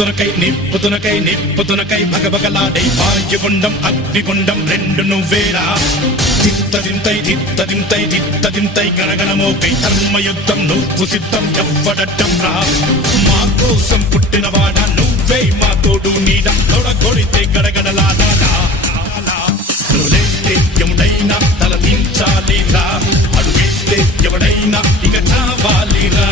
నిప్పుతునకై భగభగలాడే భాగ్యగుండం అగ్నిగుండం రెండు నువ్వేరా తిత్తదింతై గణగణమోకై ధర్మయుద్ధం నువ్వు సిద్ధం ఎవ్వడట్టం రా మా కోసం పుట్టినవాడా నువ్వే మా తోడు నీడ తొడగొడితే గడగడలాడా లేస్తే ఎవడైనా తల దించాలిరా అడుగేస్తే ఎవడైనా ఇక చావాలిరా